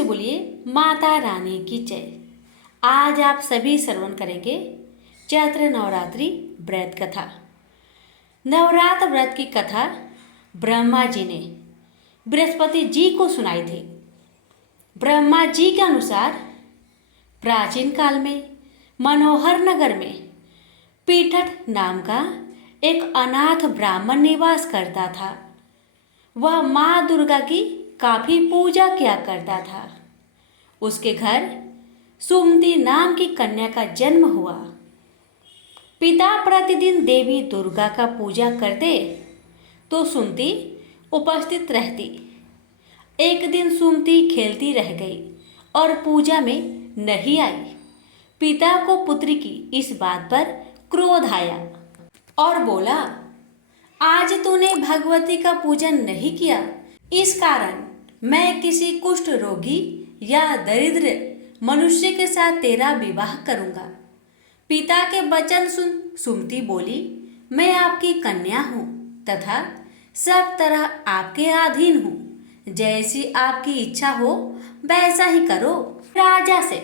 से बोलिए माता रानी की जय। आज आप सभी श्रवण करेंगे चैत्र नवरात्रि व्रत कथा। नवरात्र व्रत की कथा ब्रह्मा जी ने बृहस्पति जी को सुनाई थी। ब्रह्मा जी के अनुसार प्राचीन काल में मनोहर नगर में पीठट नाम का एक अनाथ ब्राह्मण निवास करता था। वह माँ दुर्गा की काफी पूजा किया करता था। उसके घर सुमति नाम की कन्या का जन्म हुआ। पिता प्रतिदिन देवी दुर्गा का पूजा करते तो सुमति उपस्थित रहती। एक दिन सुमति खेलती रह गई और पूजा में नहीं आई। पिता को पुत्री की इस बात पर क्रोध आया और बोला, आज तूने भगवती का पूजन नहीं किया, इस कारण मैं किसी कुष्ठ रोगी या दरिद्र मनुष्य के साथ तेरा विवाह करूंगा। पिता के वचन सुन सुमति बोली, मैं आपकी कन्या हूँ तथा सब तरह आपके अधीन हूँ। जैसी आपकी इच्छा हो वैसा ही करो। राजा से,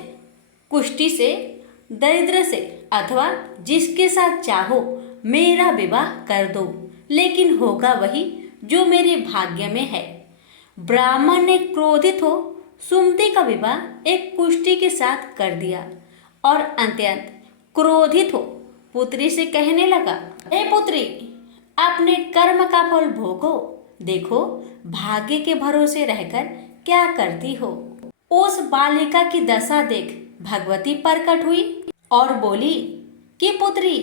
कुष्ठी से, दरिद्र से अथवा जिसके साथ चाहो मेरा विवाह कर दो, लेकिन होगा वही जो मेरे भाग्य में है। ब्राह्मण ने क्रोधित हो सुमति का विवाह एक कुष्ठी के साथ कर दिया और अत्यंत क्रोधित हो पुत्री से कहने लगा, हे पुत्री, अपने कर्म का फल भोगो। देखो भाग्य के भरोसे रहकर क्या करती हो। उस बालिका की दशा देख भगवती प्रकट हुई और बोली कि पुत्री,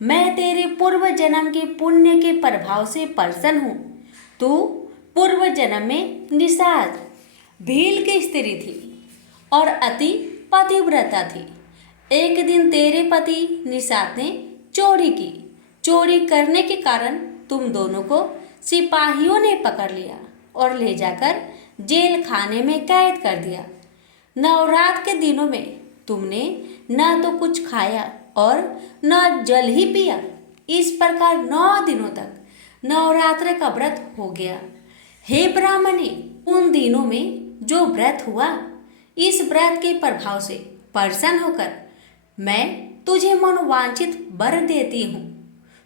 मैं तेरे पूर्व जन्म के पुण्य के प्रभाव से प्रसन्न हूँ। तू पूर्व जन्म में निषाद भील की स्त्री थी और अति पतिव्रता थी। एक दिन तेरे पति निषाद ने चोरी की। चोरी करने के कारण तुम दोनों को सिपाहियों ने पकड़ लिया और ले जाकर जेल खाने में कैद कर दिया। नवरात्र के दिनों में तुमने न तो कुछ खाया और न जल ही पिया। इस प्रकार 9 दिनों तक नवरात्र का व्रत हो गया। हे ब्राह्मणी, उन दिनों में जो व्रत हुआ, इस व्रत के प्रभाव से प्रसन्न होकर मैं तुझे मनोवांछित वर देती हूँ।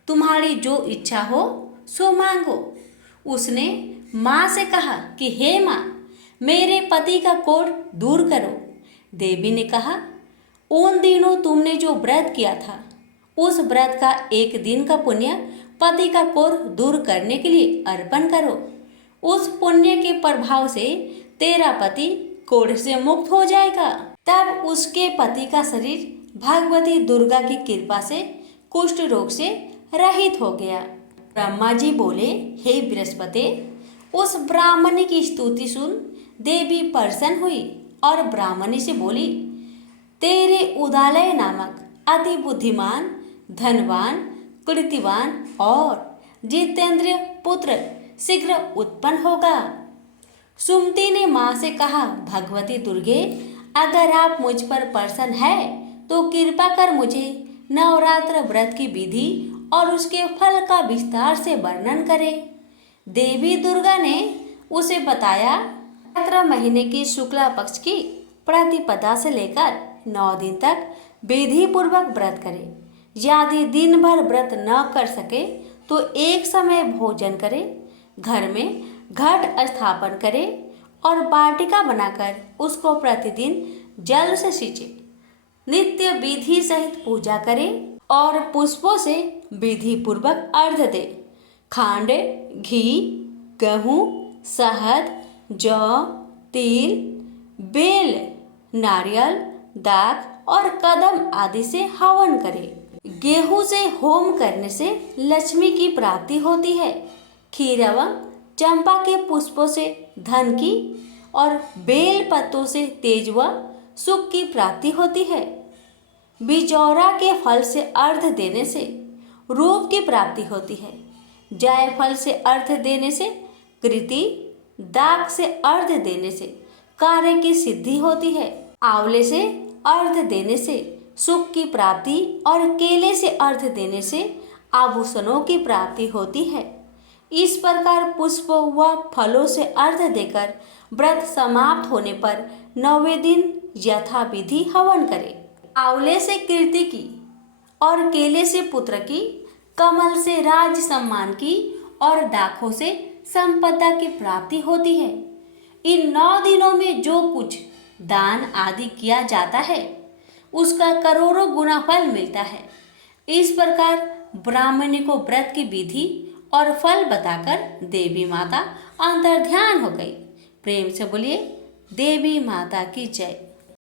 तुम्हारी जो इच्छा हो सो मांगो। उसने माँ से कहा कि हे माँ, मेरे पति का कोढ़ दूर करो। देवी ने कहा, उन दिनों तुमने जो व्रत किया था, उस व्रत का एक दिन का पुण्य पति का कोढ़ दूर करने के लिए अर्पण करो। उस पुण्य के प्रभाव से तेरा पति कोढ़ से मुक्त हो जाएगा। तब उसके पति का शरीर भगवती दुर्गा की कृपा से कुष्ठ रोग से रहित हो गया। ब्रह्मा जी बोले, हे बृहस्पति, उस ब्राह्मणी की स्तुति सुन देवी प्रसन्न हुई और ब्राह्मणी से बोली, तेरे उदालय नामक अति बुद्धिमान, धनवान, कीर्तिवान और जितेंद्रिय पुत्र शीघ्र उत्पन्न होगा। सुमति ने माँ से कहा, भगवती दुर्गे, अगर आप मुझ पर प्रसन्न है तो कृपा कर मुझे नवरात्र व्रत की विधि और उसके फल का विस्तार से वर्णन करें। देवी दुर्गा ने उसे बताया, चैत्र महीने की शुक्ला पक्ष की प्रतिपदा से लेकर 9 दिन तक विधि पूर्वक व्रत करें। यदि दिन भर व्रत न कर सके तो एक समय भोजन करें, घर में घट स्थापन करें और वाटिका बनाकर उसको प्रतिदिन जल से सींचे। नित्य विधि सहित पूजा करें और पुष्पों से विधि पूर्वक अर्घ्य दे। खांड, घी, गेहूँ, शहद, जौ, तिल, बेल, नारियल, दाख और कदम आदि से हवन करें। गेहूं से होम करने से लक्ष्मी की प्राप्ति होती है। खीर एवं चंपा के पुष्पों से धन की और बेल पत्तों से तेज व सुख की प्राप्ति होती है। बिजौरा के फल से अर्घ्य देने से रूप की प्राप्ति होती है। जायफल से अर्घ्य देने से कृति, दाख से अर्घ्य देने से कार्य की सिद्धि होती है। आंवले से अर्घ्य देने से सुख की प्राप्ति और केले से अर्घ्य देने से आभूषणों की प्राप्ति होती है। इस प्रकार पुष्प व फलों से अर्घ्य देकर व्रत समाप्त होने पर 9वें दिन यथाविधि हवन करें। आंवले से कीर्ति की और केले से पुत्र की, कमल से राज सम्मान की और दाखों से संपदा की प्राप्ति होती है। इन 9 दिनों में जो कुछ दान आदि किया जाता है उसका करोड़ों गुना फल मिलता है। इस प्रकार ब्राह्मणी को व्रत की विधि और फल बताकर देवी माता अंतर्ध्यान हो गई। प्रेम से बोलिए देवी माता की जय।